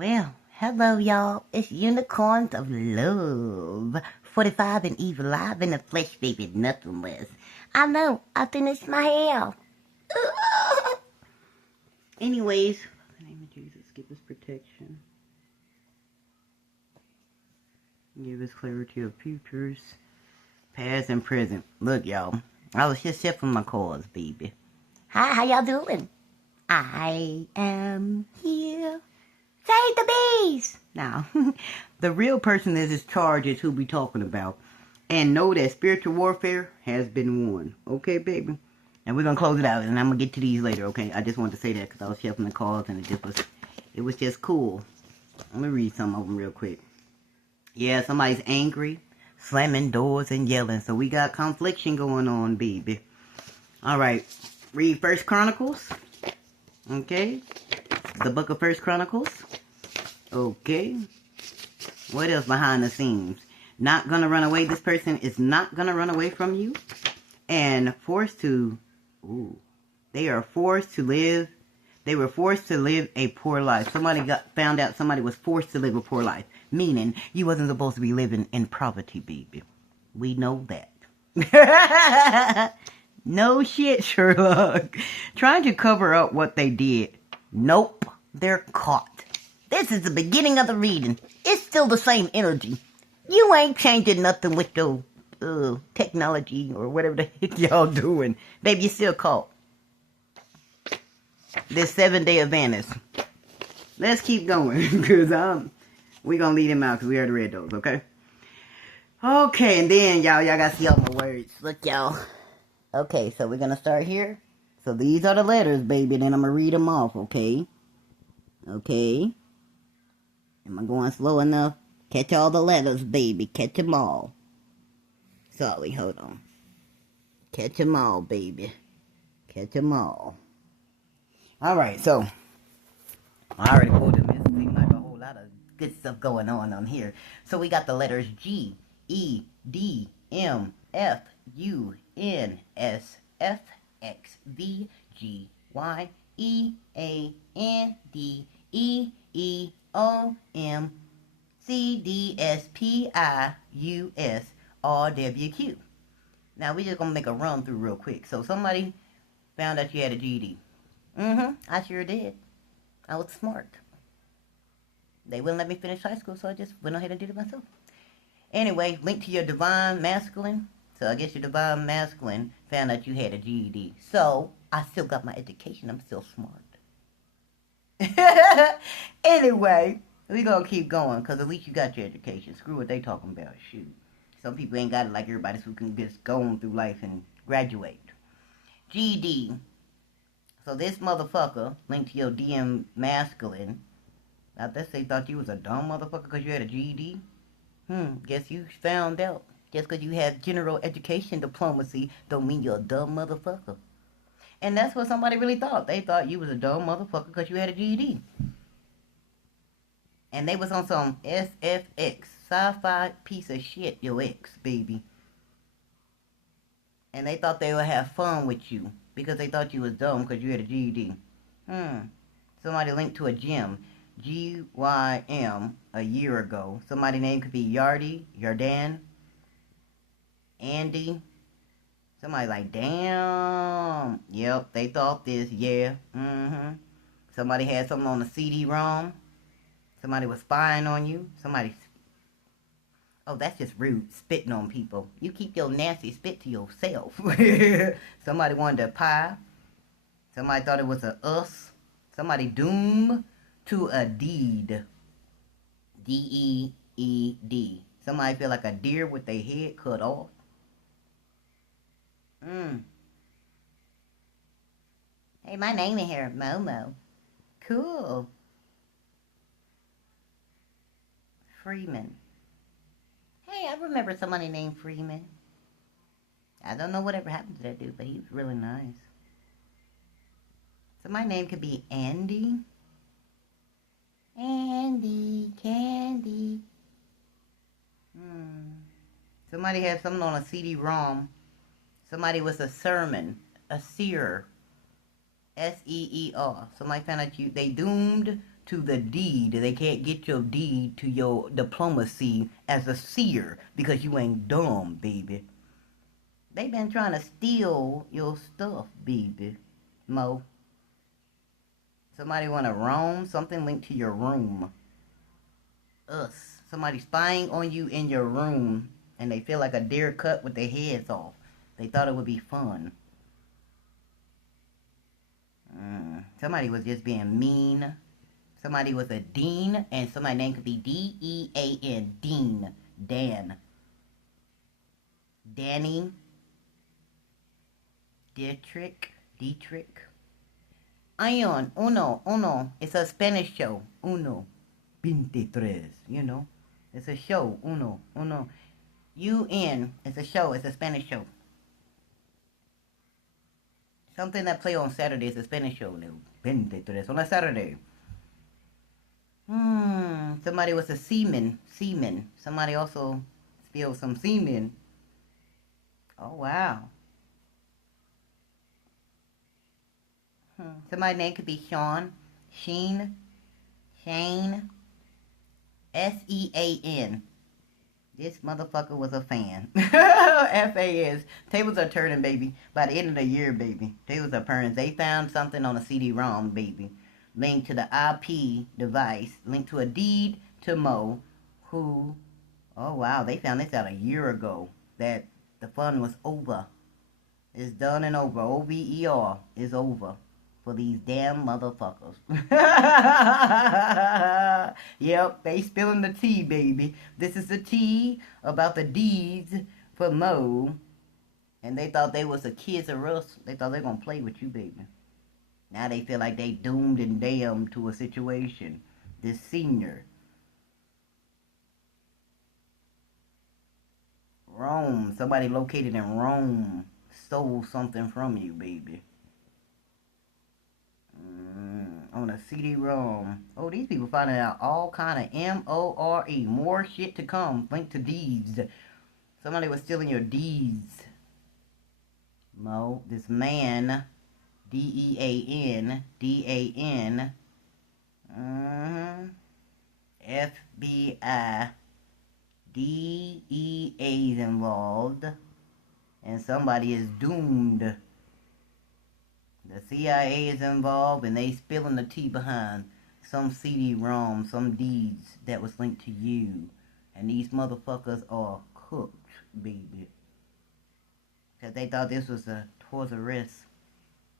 Well, hello, y'all. It's Unicorns of Love. 45 and Eve alive in the flesh, baby, nothing less. I know, I finished my hair. Anyways, in the name of Jesus, give us protection. Give us clarity of futures, past and present. Look, y'all, I was just shuffling my cards, baby. Hi, how y'all doing? I am here. Save the bees! Now, the real person that is charged is who we talking about. And know that spiritual warfare has been won. Okay, baby? And we're going to close it out. And I'm going to get to these later, okay? I just wanted to say that because I was shuffling the cards and it was just cool. Let me read some of them real quick. Yeah, somebody's angry, slamming doors and yelling. So we got confliction going on, baby. All right. Read First Chronicles. Okay? The book of First Chronicles. Okay. What else behind the scenes? Not gonna run away. This person is not gonna run away from you. And forced to... Ooh. They are forced to live... They were forced to live a poor life. Found out somebody was forced to live a poor life. Meaning, you wasn't supposed to be living in poverty, baby. We know that. No shit, Sherlock. Trying to cover up what they did. Nope. They're caught. This is the beginning of the reading. It's still the same energy. You ain't changing nothing with your technology or whatever the heck y'all doing. Baby, you still caught. This 7-day Adventist. Let's keep going, because we're going to lead him out, because we already read those, okay? Okay, and then, y'all got to see all my words. Look, y'all. Okay, so we're going to start here. So these are the letters, baby, then I'm going to read them off, okay? Okay. Am I going slow enough? Catch all the letters, baby. Catch them all. Sorry, hold on. Catch them all, baby. Catch them all. Alright, so I already pulled them. It seems like a whole lot of good stuff going on here. So we got the letters G, E, D, M, F, U, N, S, F, X, V, G, Y, E, A, N, D, E, E, O, M, C, D, S, P, I, U, S, R, W, Q. Now we're just going to make a run through real quick. So somebody found out you had a GED. I sure did. I was smart. They wouldn't let me finish high school, so I just went ahead and did it myself. Anyway, link to your divine masculine. So I guess your divine masculine found out you had a GED. So I still got my education. I'm still smart. Anyway, we gonna keep going, because at least you got your education. Screw what they talking about. Shoot. Some people ain't got it like everybody, so can just go on through life and graduate. GED. So this motherfucker linked to your DM masculine. I guess they thought you was a dumb motherfucker because you had a GED. Guess you found out. Just because you have general education diplomacy don't mean you're a dumb motherfucker. And that's what somebody really thought. They thought you was a dumb motherfucker because you had a GED. And they was on some SFX, sci-fi piece of shit, your ex, baby. And they thought they would have fun with you because they thought you was dumb because you had a GED. Somebody linked to a gym, GYM, a year ago. Somebody's name could be Yardy, Yardan, Andy. Somebody like, damn. Yep, they thought this, yeah. Somebody had something on the CD-ROM. Somebody was spying on you. Oh, that's just rude, spitting on people. You keep your nasty spit to yourself. Somebody wanted a pie. Somebody thought it was a us. Somebody doomed to a deed. D-E-E-D. Somebody feel like a deer with their head cut off. Hey, my name in here, Momo. Cool. Freeman. Hey, I remember somebody named Freeman. I don't know whatever happened to that dude, but he was really nice. So my name could be Andy. Andy, Candy. Somebody had something on a CD-ROM. Somebody was a sermon, a seer, S-E-E-R. Somebody found out they doomed to the deed. They can't get your deed to your diplomacy as a seer because you ain't dumb, baby. They been trying to steal your stuff, baby. Mo. Somebody want to roam? Something linked to your room. Us. Somebody spying on you in your room, and they feel like a deer cut with their heads off. They thought it would be fun. Somebody was just being mean. Somebody was a Dean, and somebody's name could be D-E-A-N. Dean. Dan. Danny. Dietrich. Ion. Uno. It's a Spanish show. Uno. 23. You know. It's a show. Uno. UN. It's a show. It's a Spanish show. Something that play on Saturday is a Spanish show. 23 on a Saturday. Somebody was a seaman. Somebody also spilled some semen. Oh, wow. Somebody's name could be Sean. Shane. S-E-A-N. This motherfucker was a fan. F-A-S. Tables are turning, baby. By the end of the year, baby. Tables are turning. They found something on a CD-ROM, baby. Linked to the IP device. Linked to a deed to Mo. Who... Oh, wow. They found this out a year ago. That the fun was over. It's done and over. O-V-E-R is over. For these damn motherfuckers. Yep, they spilling the tea, baby. This is the tea about the deeds for Mo. And they thought they was the kids of us. They thought they were going to play with you, baby. Now they feel like they doomed and damned to a situation. This senior. Rome. Somebody located in Rome stole something from you, baby. On a CD-ROM. Oh, these people finding out all kind of M-O-R-E. More shit to come. Linked to deeds. Somebody was stealing your deeds. Mo, this man, D-E-A-N, D-A-N, FBI, D-E-A's involved, and somebody is doomed. The CIA is involved, and they spilling the tea behind some CD-ROM, some deeds that was linked to you. And these motherfuckers are cooked, baby. Because they thought this was a Toys R Us.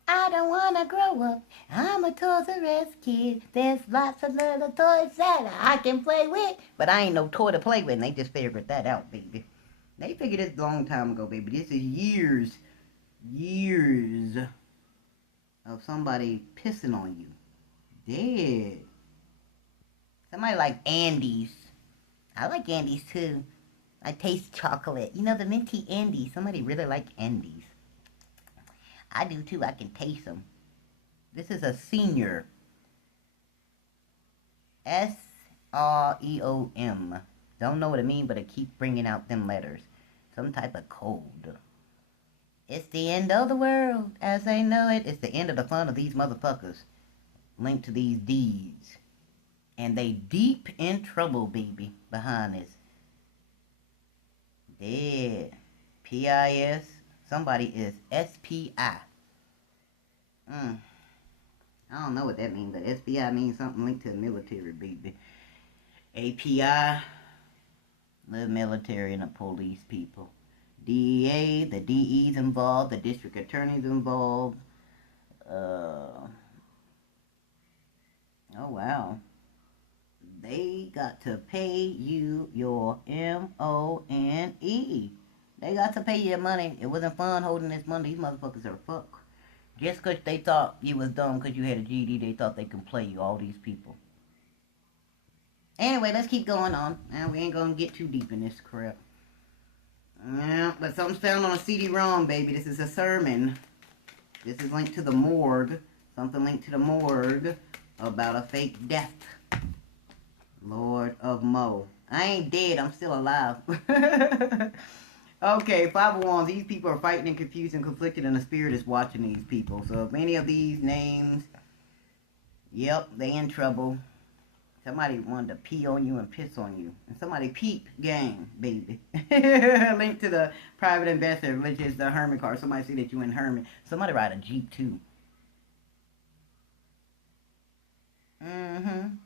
I don't want to grow up. I'm a Toys R Us kid. There's lots of little toys that I can play with. But I ain't no toy to play with, and they just figured that out, baby. They figured this a long time ago, baby. This is years of somebody pissing on you. Dead. Somebody like Andes. I like Andes too. I taste chocolate. You know, the minty Andes. Somebody really like Andes. I do too. I can taste them. This is a senior. S-R-E-O-M. Don't know what it means, but it keeps bringing out them letters. Some type of code. It's the end of the world as I know it. It's the end of the fun of these motherfuckers. Linked to these deeds. And they deep in trouble, baby, behind this. Dead. P-I-S. Somebody is S-P-I. I don't know what that means, but S-P-I means something linked to the military, baby. A-P-I. The military and the police people. DEA, the DE's involved, the district attorney's involved. Oh, wow. They got to pay you your M-O-N-E. They got to pay you your money. It wasn't fun holding this money. These motherfuckers are fuck. Just because they thought you was dumb because you had a GED, they thought they could play you, all these people. Anyway, let's keep going on. Now, we ain't going to get too deep in this crap. Yeah, but something's found on a CD-ROM, baby. This is a sermon. This is linked to the morgue. Something linked to the morgue about a fake death. Lord of Mo. I ain't dead. I'm still alive. Okay, Five of Wands. These people are fighting and confused and conflicted, and the spirit is watching these people. So if any of these names, yep, they in trouble. Somebody wanted to pee on you and piss on you. And somebody peep game, baby. Link to the private investor, which is the Hermit card. Somebody see that you in Hermit. Somebody ride a Jeep too. Men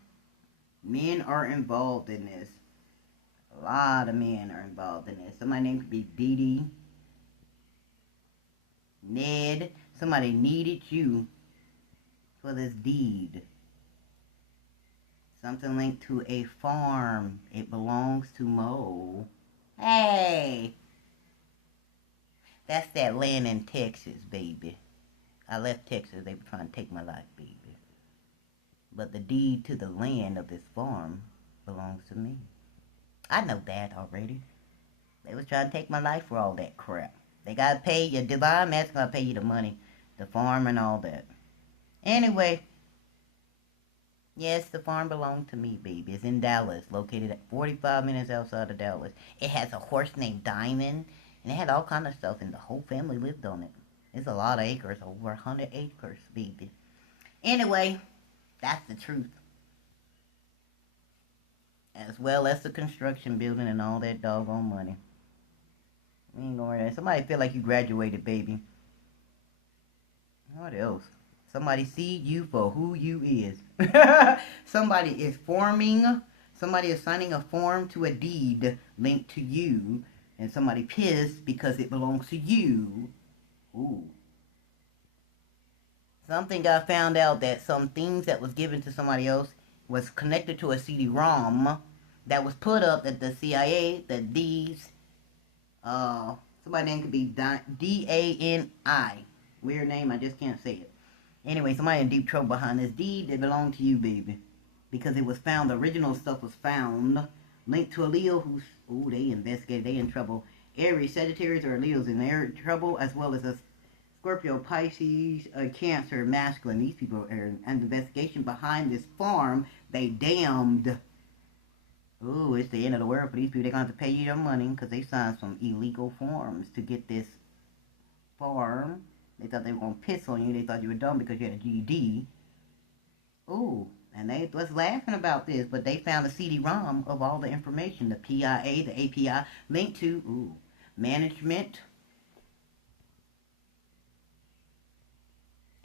are involved in this. A lot of men are involved in this. Somebody name could be Dee Dee, Ned. Somebody needed you for this deed. Something linked to a farm. It belongs to Mo. Hey! That's that land in Texas, baby. I left Texas. They were trying to take my life, baby. But the deed to the land of this farm belongs to me. I know that already. They was trying to take my life for all that crap. They gotta pay you. Divine Master gotta pay you the money. The farm and all that. Anyway. Yes, the farm belonged to me, baby. It's in Dallas. Located at 45 minutes outside of Dallas. It has a horse named Diamond. And it had all kind of stuff. And the whole family lived on it. It's a lot of acres. Over 100 acres, baby. Anyway. That's the truth. As well as the construction building and all that doggone money. We ain't going there. Somebody feel like you graduated, baby. What else? Somebody see you for who you is. Somebody is forming. Somebody is signing a form to a deed linked to you. And somebody pissed because it belongs to you. Ooh. Something got found out that some things that was given to somebody else was connected to a CD-ROM that was put up at the CIA, the D's, somebody's name could be D-A-N-I. Weird name, I just can't say it. Anyway, somebody in deep trouble behind this deed that belonged to you, baby. Because it was found, the original stuff was found, linked to a Leo who's, ooh, they investigated, they in trouble. Aries, Sagittarius, or Leos in their trouble, as well as a Scorpio, Pisces, Cancer, masculine. These people are in an investigation behind this farm. They damned. Ooh, it's the end of the world for these people. They're going to have to pay you their money because they signed some illegal forms to get this farm. They thought they were going to piss on you. They thought you were dumb because you had a GED. Ooh, and they was laughing about this, but they found a CD-ROM of all the information. The PIA, the API, linked to, ooh, management.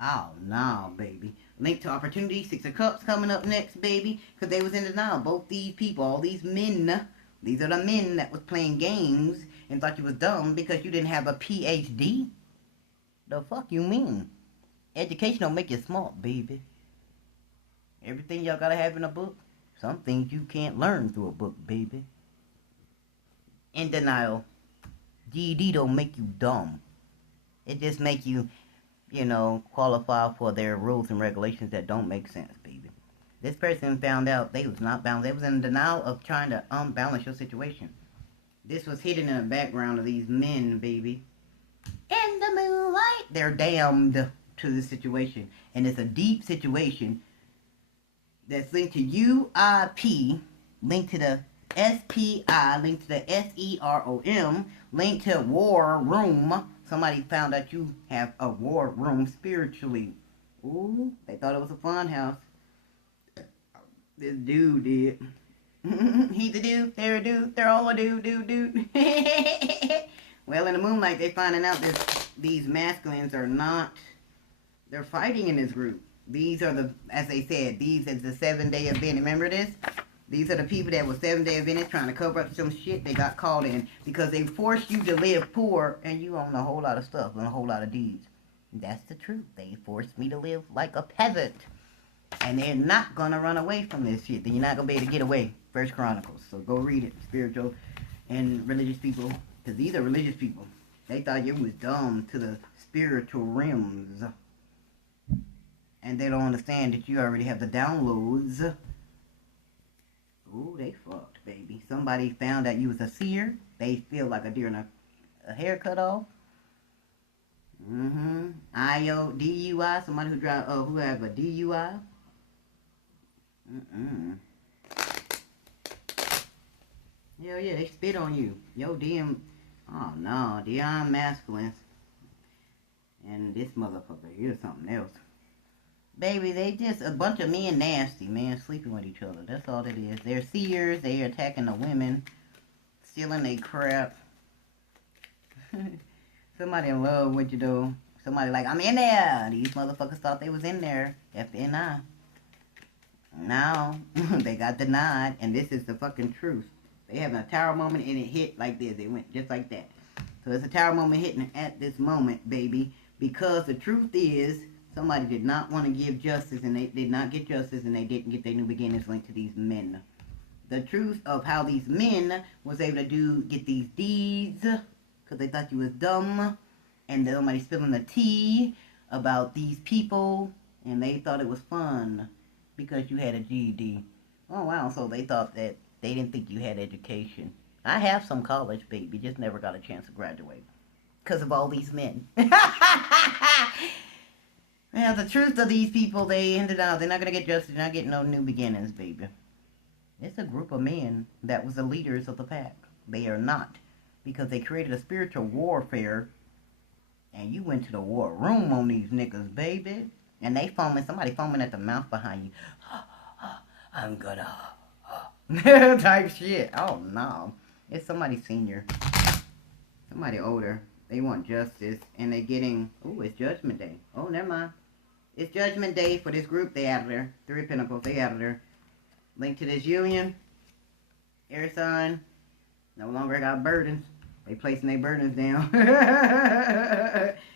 Oh, no, baby. Link to opportunity. Six of Cups coming up next, baby. Because they was in denial. Both these people, all these men. These are the men that was playing games and thought you was dumb because you didn't have a PhD. The fuck you mean? Education don't make you smart, baby. Everything y'all gotta have in a book. Some things you can't learn through a book, baby. In denial. GED don't make you dumb. It just make you, you know, qualify for their rules and regulations that don't make sense, baby. This person found out they was not balanced. They was in denial of trying to unbalance your situation. This was hidden in the background of these men, baby. In the moonlight. They're damned to this situation. And it's a deep situation that's linked to UIP, linked to the SPI, linked to the SEROM, linked to war room. Somebody found out you have a war room spiritually. Ooh, they thought it was a fun house. This dude did. He's a dude, they're a dude, they're all a dude. Well, in the moonlight, they finding out that these masculines are not, they're fighting in this group. These are the, as they said, these is the 7-day event. Remember this? These are the people that was 7-day event trying to cover up some shit they got caught in because they forced you to live poor and you own a whole lot of stuff and a whole lot of deeds. That's the truth. They forced me to live like a peasant. And they're not going to run away from this shit. Then you're not going to be able to get away. First Chronicles. So go read it. Spiritual and religious people. Because these are religious people. They thought you was dumb to the spiritual realms. And they don't understand that you already have the downloads. Ooh, they fucked, baby. Somebody found out you was a seer. They feel like a deer and a haircut off. DUI. Somebody who drive, who have a DUI. Hell yeah, they spit on you. Yo, damn Oh no, Dion masculines. And this motherfucker here's something else. Baby, they just a bunch of men nasty, man, sleeping with each other. That's all it is. They're seers, they are attacking the women, stealing their crap. Somebody in love with you though. Somebody like, I'm in there. These motherfuckers thought they was in there. FNI. Now, they got denied, and this is the fucking truth. They having a tower moment, and it hit like this. It went just like that. So it's a tower moment hitting at this moment, baby. Because the truth is, somebody did not want to give justice, and they did not get justice, and they didn't get their new beginnings linked to these men. The truth of how these men was able to get these deeds, because they thought you was dumb, and somebody spilling the tea about these people, and they thought it was fun because you had a GED. Oh wow, so they thought that they didn't think you had education. I have some college, baby, just never got a chance to graduate because of all these men. Yeah, the truth of these people, they ended out, they're not going to get justice, they're not getting no new beginnings, baby. It's a group of men that was the leaders of the pack. They are not. Because they created a spiritual warfare, and you went to the war room on these niggas, baby. And they foaming, somebody foaming at the mouth behind you. I'm gonna... type shit. Oh, no. It's somebody senior. Somebody older. They want justice, and they're getting... Oh, it's Judgment Day. Oh, never mind. It's Judgment Day for this group. They out of there. Three of Pentacles. They out of there. Link to this union. Air sign. No longer got burdens. They placing their burdens down.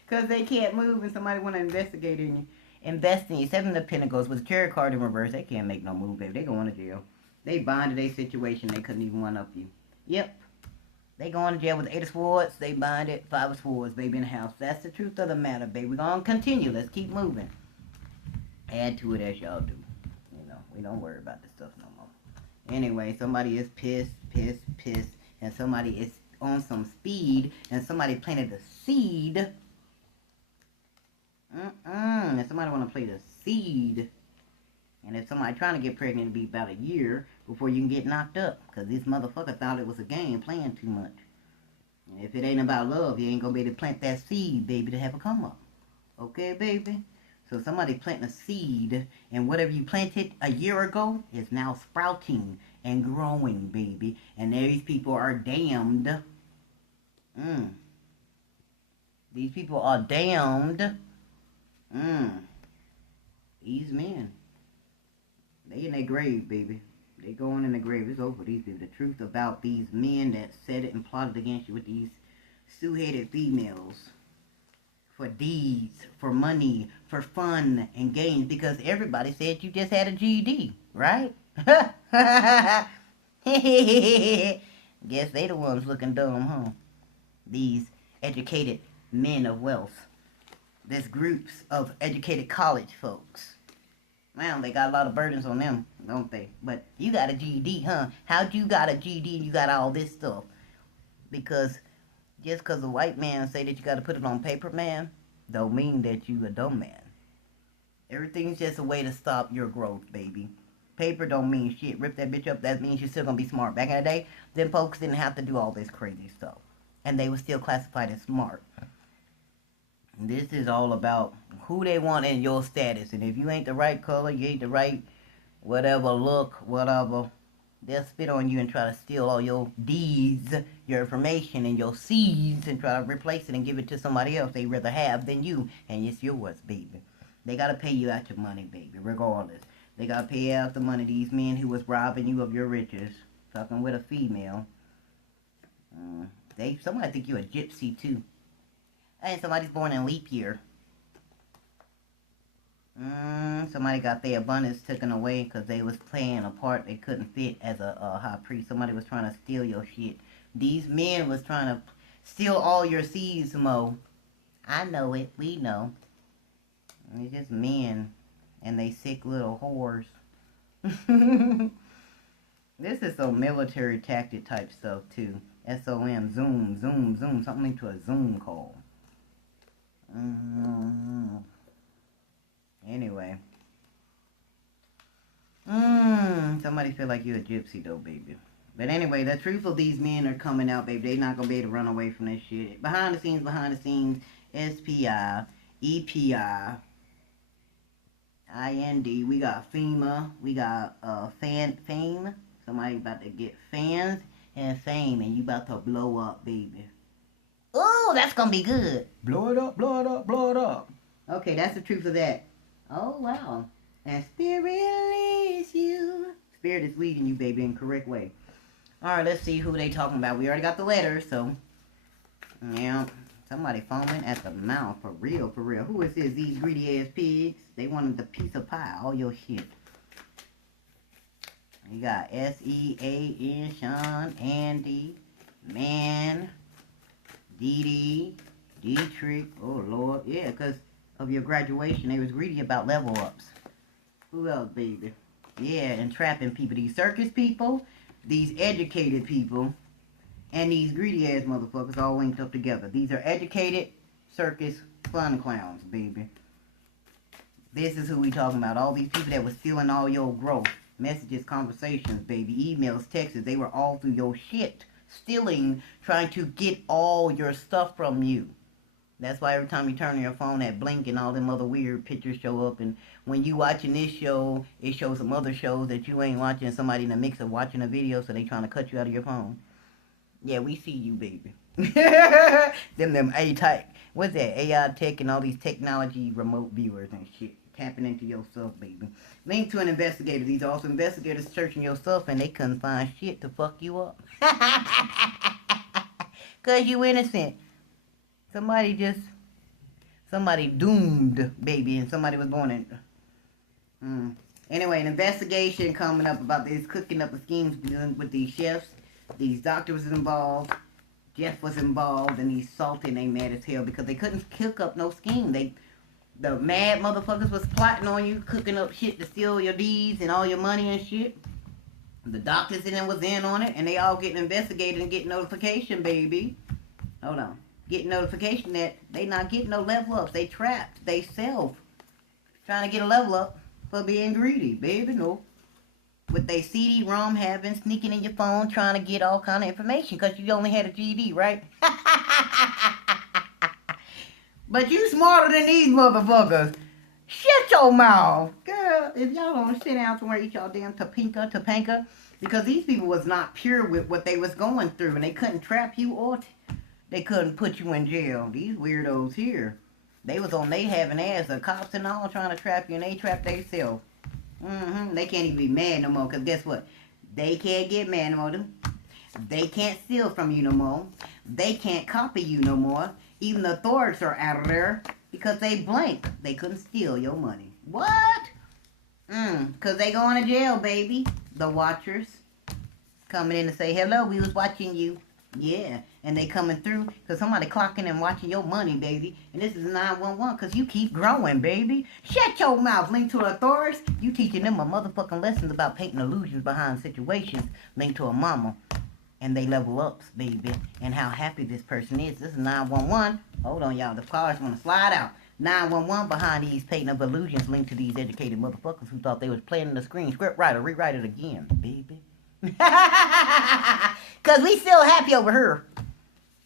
Because they can't move and somebody want to investigate in you. Invest in you. Seven of Pentacles with the Chariot card in reverse. They can't make no move, baby. They going to jail. They bonded their situation. They couldn't even one up you. Yep. They going to jail with 8 of Swords. They bonded 5 of Swords, baby, in the house. That's the truth of the matter, baby. We're going to continue. Let's keep moving. Add to it as y'all do. You know, we don't worry about this stuff no more. Anyway, somebody is pissed, and somebody is on some speed, and somebody planted the seed. And somebody want to play the seed. And if somebody trying to get pregnant, it'll be about a year before you can get knocked up. Because this motherfucker thought it was a game, playing too much. And if it ain't about love, you ain't going to be able to plant that seed, baby, to have a come up. Okay, baby? So somebody planting a seed, and whatever you planted a year ago is now sprouting and growing, baby. And these people are damned. These people are damned. These men. They in their grave, baby. They going in the grave. It's over for these people. The truth about these men that said it and plotted against you with these stew-headed females. For deeds, for money, for fun and games. Because everybody said you just had a GED, right? Guess they the ones looking dumb, huh? These educated men of wealth. There's groups of educated college folks. Well, they got a lot of burdens on them, don't they? But you got a GED, huh? How'd you got a GED and you got all this stuff? Because just because a white man say that you got to put it on paper, man, don't mean that you a dumb man. Everything's just a way to stop your growth, baby. Paper don't mean shit. Rip that bitch up, that means you're still going to be smart. Back in the day, them folks didn't have to do all this crazy stuff. And they were still classified as smart. This is all about who they want in your status. And if you ain't the right color, you ain't the right whatever look, whatever, they'll spit on you and try to steal all your deeds, your information, and your seeds and try to replace it and give it to somebody else they rather have than you. And it's yours, baby. They got to pay you out your money, baby, regardless. They got to pay out the money. These men who was robbing you of your riches, fucking with a female. Somebody think you a gypsy, too. And somebody's born in leap year. Somebody got their abundance taken away because they was playing a part they couldn't fit as a high priest. Somebody was trying to steal your shit. These men was trying to steal all your seeds, Mo. I know it. We know. They're just men. And they sick little whores. This is some military tactic type stuff, too. SOM, Zoom, Zoom, Zoom. Something to a Zoom call. Anyway. Somebody feel like you're a gypsy though, baby. But anyway, the truth of these men are coming out, baby. They not gonna be able to run away from this shit. Behind the scenes, SPI, EPI, IND. We got FEMA. We got fame. Somebody about to get fans and fame, and you about to blow up, baby. Oh, that's gonna be good. Blow it up, blow it up, blow it up. Okay, that's the truth of that. Oh, wow. And Spirit leads you. Spirit is leading you, baby, in the correct way. Alright, let's see who they talking about. We already got the letters, so. Yeah. Somebody foaming at the mouth. For real, for real. Who is this? These greedy ass pigs. They wanted the piece of pie. All your shit. You got S-E-A-N, Sean, Andy, Man, Dee Dietrich. Oh, Lord. Yeah, because of your graduation, they was greedy about level ups. Who else, baby? Yeah, and trapping people. These circus people, these educated people, and these greedy ass motherfuckers all linked up together. These are educated circus fun clowns, baby. This is who we talking about. All these people that was stealing all your growth. Messages, conversations, baby. Emails, texts. They were all through your shit. Stealing, trying to get all your stuff from you. That's why every time you turn on your phone, that blink and all them other weird pictures show up. And when you watching this show, it shows some other shows that you ain't watching. Somebody in the mix of watching a video, so they trying to cut you out of your phone. Yeah, we see you, baby. them A-type. What's that? AI tech and all these technology remote viewers and shit. Tapping into your stuff, baby. Link to an investigator. These are also investigators searching your stuff, and they couldn't find shit to fuck you up. Because you innocent. Somebody doomed, baby, and somebody was born in. Anyway, an investigation coming up about this cooking up of schemes with these chefs. These doctors was involved. Jeff was involved, and he's salty and they mad as hell because they couldn't cook up no scheme. The mad motherfuckers was plotting on you, cooking up shit to steal your deeds and all your money and shit. The doctors in them was in on it, and they all getting investigated and getting notification, baby. Hold on. Getting notification that they not getting no level ups. They trapped. They self. Trying to get a level up for being greedy, baby. No. With they CD-ROM having, sneaking in your phone, trying to get all kind of information because you only had a GED, right? But you smarter than these motherfuckers. Shut your mouth. Girl, if y'all don't sit down somewhere, eat y'all damn Topanga, because these people was not pure with what they was going through, and they couldn't trap you or they couldn't put you in jail. These weirdos here, they was on they having ass, the cops and all trying to trap you, and they trapped themselves. They can't even be mad no more, because guess what? They can't get mad no more. They can't steal from you no more. They can't copy you no more. Even the authorities are out of there because they blank. They couldn't steal your money. What? Because they going to jail, baby. The watchers coming in to say, hello, we was watching you. Yeah, and they coming through because somebody clocking and watching your money, baby. And this is 911 because you keep growing, baby. Shut your mouth. Link to authorities. You teaching them a motherfucking lessons about painting illusions behind situations. Link to a mama. And they level ups, baby. And how happy this person is. This is 911. Hold on, y'all. The cars want to slide out. 911 behind these painting of illusions linked to these educated motherfuckers who thought they was playing the screen. Script writer, rewrite it again, baby. Because we still happy over here.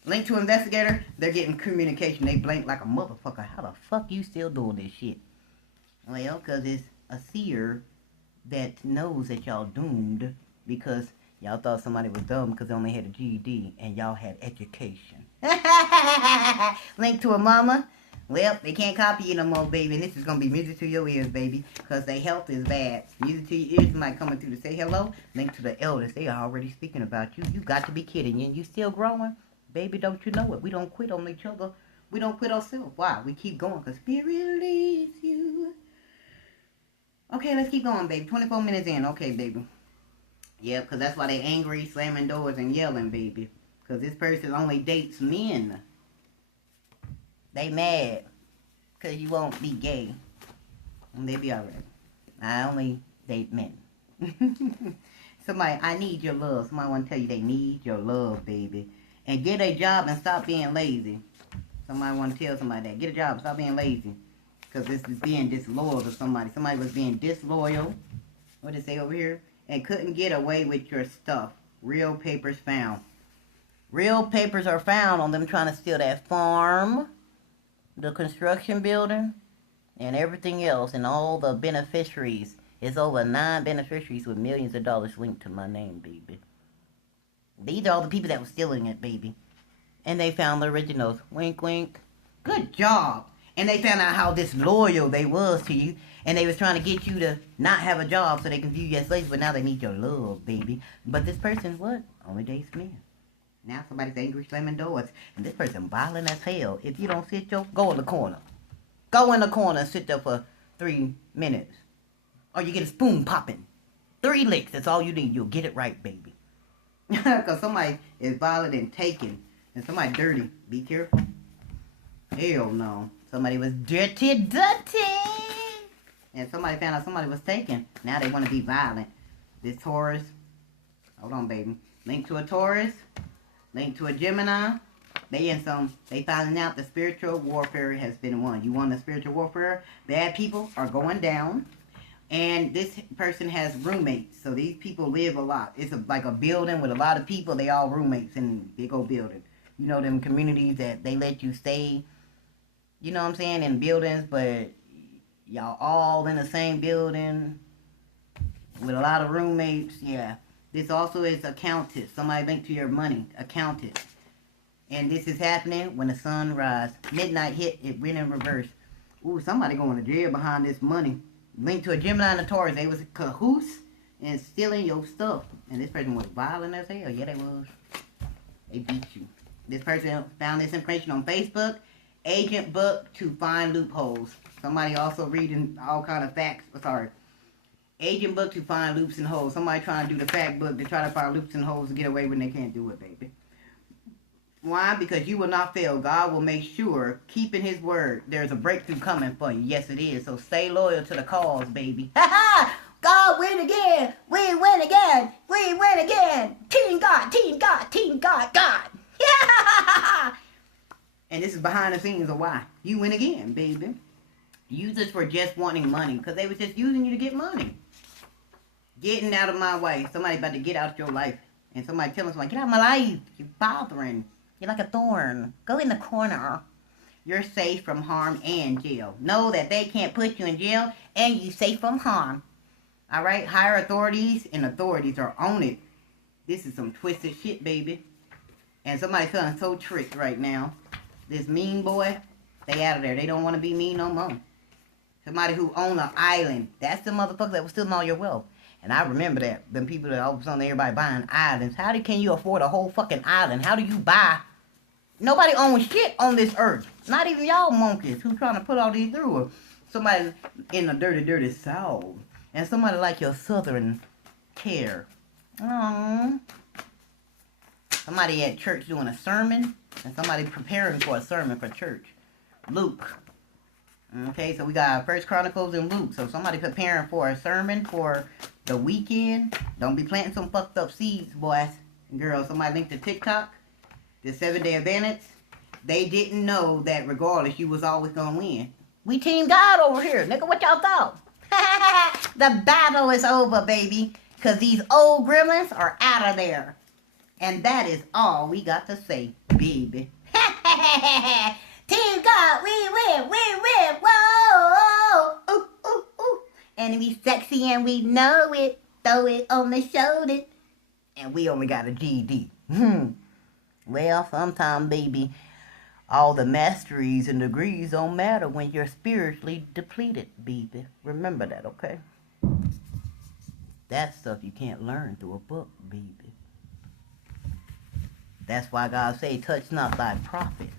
Link to investigator. They're getting communication. They blank like a motherfucker. How the fuck you still doing this shit? Well, because it's a seer that knows that y'all doomed because y'all thought somebody was dumb because they only had a GED and y'all had education. Link to a mama. Well, they can't copy you no more, baby. And this is going to be music to your ears, baby. Because their health is bad. Music to your ears might come through to say hello. Link to the elders. They are already speaking about you. You got to be kidding. And you still growing? Baby, don't you know it? We don't quit on each other. We don't quit ourselves. Why? We keep going because Spirit leads you. Okay, let's keep going, baby. 24 minutes in. Okay, baby. Yeah, because that's why they angry, slamming doors and yelling, baby. Because this person only dates men. They mad. Because you won't be gay. And they be alright. I only date men. Somebody, I need your love. Somebody want to tell you they need your love, baby. And get a job and stop being lazy. Somebody want to tell somebody that. Get a job and stop being lazy. Because this is being disloyal to somebody. Somebody was being disloyal. What did it say over here? And couldn't get away with your stuff. Real papers found. Real papers are found on them trying to steal that farm, the construction building, and everything else, and all the beneficiaries. It's over 9 beneficiaries with millions of dollars linked to my name, baby. These are all the people that were stealing it, baby. And they found the originals. Wink, wink. Good job. And they found out how disloyal they was to you. And they was trying to get you to not have a job so they can view you as slaves. But now they need your love, baby. But this person, what? Only dates men. Now somebody's angry slamming doors. And this person violent as hell. If you don't sit go in the corner. Go in the corner and sit there for 3 minutes. Or you get a spoon popping. 3 licks. That's all you need. You'll get it right, baby. Because somebody is violent and taken. And somebody dirty. Be careful. Hell no. Somebody was dirty. And somebody found out somebody was taken. Now they want to be violent. This Taurus. Hold on, baby. Link to a Taurus. Link to a Gemini. They finding out the spiritual warfare has been won. You won the spiritual warfare. Bad people are going down. And this person has roommates. So these people live a lot. It's like a building with a lot of people. They all roommates in a big old building. You know them communities that they let you stay, you know what I'm saying, in buildings, but y'all all in the same building with a lot of roommates. Yeah. This also is accounted. Somebody linked to your money. Accounted. And this is happening when the sun rises. Midnight hit, it went in reverse. Ooh, somebody going to jail behind this money. Linked to a Gemini and a Taurus. They was cahoots and stealing your stuff. And this person was violent as hell. Yeah, they was. They beat you. This person found this information on Facebook. Agent book to find loopholes. Somebody also reading all kind of facts. Sorry. Agent book to find loops and holes. Somebody trying to do the fact book to try to find loops and holes to get away when they can't do it, baby. Why? Because you will not fail. God will make sure, keeping his word, there's a breakthrough coming for you. Yes, it is. So stay loyal to the cause, baby. Ha ha! God win again! We win again! We win again! Team God! Team God! Team God! God! Yeah! And this is behind the scenes of why. You win again, baby. Use this for just wanting money. Because they was just using you to get money. Getting out of my way. Somebody about to get out your life. And somebody telling somebody, get out of my life. You're bothering. You're like a thorn. Go in the corner. You're safe from harm and jail. Know that they can't put you in jail and you're safe from harm. Alright? Higher authorities and authorities are on it. This is some twisted shit, baby. And somebody's feeling so tricked right now. This mean boy, they out of there. They don't want to be mean no more. Somebody who own an island. That's the motherfucker that was stealing all your wealth. And I remember that. Them people that all of a sudden everybody buying islands. How can you afford a whole fucking island? How do you buy? Nobody owns shit on this earth. Not even y'all monkeys who trying to put all these through. Somebody in the dirty, dirty South. And somebody like your Southern care. Aww. Somebody at church doing a sermon. And somebody preparing for a sermon for church. Luke. Okay, so we got 1 Chronicles and Luke. So somebody preparing for a sermon for the weekend. Don't be planting some fucked up seeds, boys and girls. Somebody linked to TikTok. The 7-Day Adventist. They didn't know that regardless, you was always going to win. We team God over here. Nigga, what y'all thought? The battle is over, baby. Because these old gremlins are out of there. And that is all we got to say, baby. Team God, we win, we win, whoa, ooh, ooh, ooh. And we sexy and we know it, throw it on the shoulder. And we only got a GD. Well, sometime, baby, all the masteries and degrees don't matter when you're spiritually depleted, baby. Remember that, okay? That's stuff you can't learn through a book, baby. That's why God say, touch not thy prophets.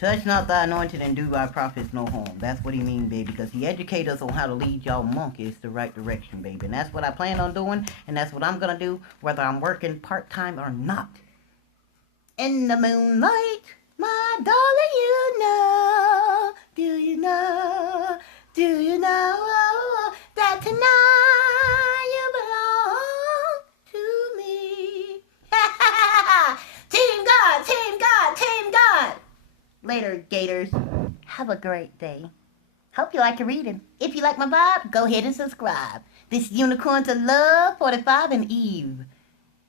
Touch not thy anointed and do thy prophets no harm. That's what he mean, baby. Because he educate us on how to lead y'all monkeys the right direction, baby. And that's what I plan on doing. And that's what I'm going to do, whether I'm working part-time or not. In the moonlight, my darling, you know. Do you know? Do you know that tonight you belong to me? Team God, Team God, Team God. Later, Gators. Have a great day. Hope you like your reading. If you like my vibe, go ahead and subscribe. This is Unicorns of Love 45 and Eve.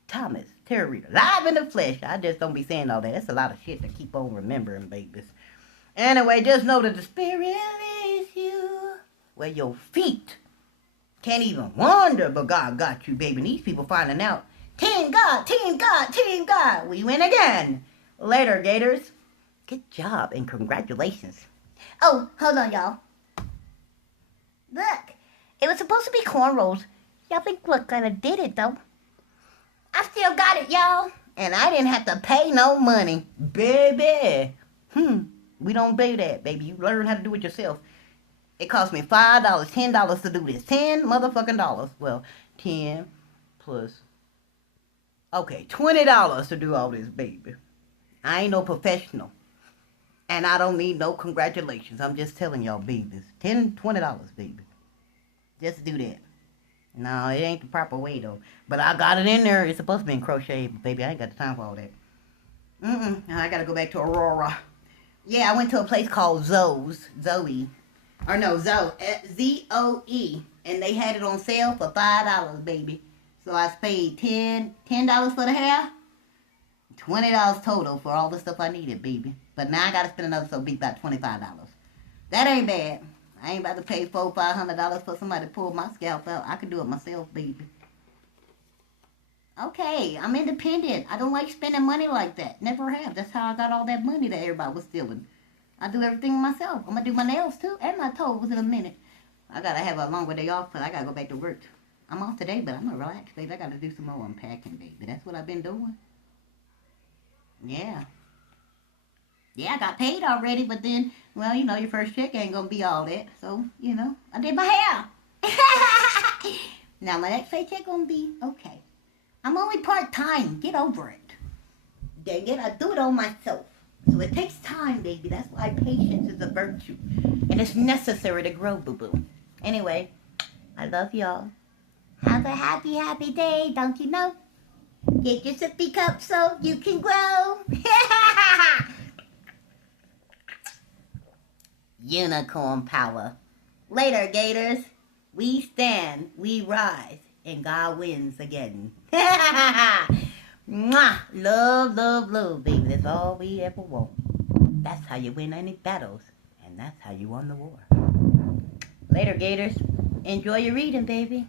Thomas, Terror Reader, live in the flesh. I just don't be saying all that. That's a lot of shit to keep on remembering, babies. Anyway, just know that the spirit leads you where your feet can't even wander, but God got you, baby. And these people finding out. Team God, Team God, Team God. We win again. Later, Gators. Good job and congratulations. Oh, hold on, y'all. Look, it was supposed to be cornrows. Y'all think what kind of did it, though? I still got it, y'all. And I didn't have to pay no money. Baby. We don't pay that, baby. You learn how to do it yourself. It cost me $5, $10 to do this. 10 motherfucking dollars. Well, 10 plus... Okay, $20 to do all this, baby. I ain't no professional. And I don't need no congratulations. I'm just telling y'all, babies. $10, $20, baby. Just do that. No, it ain't the proper way, though. But I got it in there. It's supposed to be in crochet, but baby, I ain't got the time for all that. I gotta go back to Aurora. Yeah, I went to a place called Zoe. Or no, Z-O-E. And they had it on sale for $5, baby. So I paid $10 for the hair. $20 total for all the stuff I needed, baby. But now I gotta spend another so big about $25. That ain't bad. I ain't about to pay $400, $500 for somebody to pull my scalp out. I can do it myself, baby. Okay, I'm independent. I don't like spending money like that. Never have. That's how I got all that money that everybody was stealing. I do everything myself. I'm gonna do my nails too and my toes in a minute. I gotta have a longer day off, but I gotta go back to work. I'm off today, but I'm gonna relax, baby. I gotta do some more unpacking, baby. That's what I've been doing. Yeah. Yeah, I got paid already, but then, well, you know, your first check ain't gonna be all that. So, you know, I did my hair. Now, my next paycheck gonna be okay. I'm only part-time. Get over it. Dang it, I do it on myself. So it takes time, baby. That's why patience is a virtue. And it's necessary to grow, boo-boo. Anyway, I love y'all. Have a happy, happy day, don't you know? Get your sippy cup so you can grow. Unicorn power. Later, Gators. We stand, we rise, and God wins again. Mwah! Love, love, love, baby. That's all we ever want. That's how you win any battles, and that's how you won the war. Later, Gators. Enjoy your reading, baby.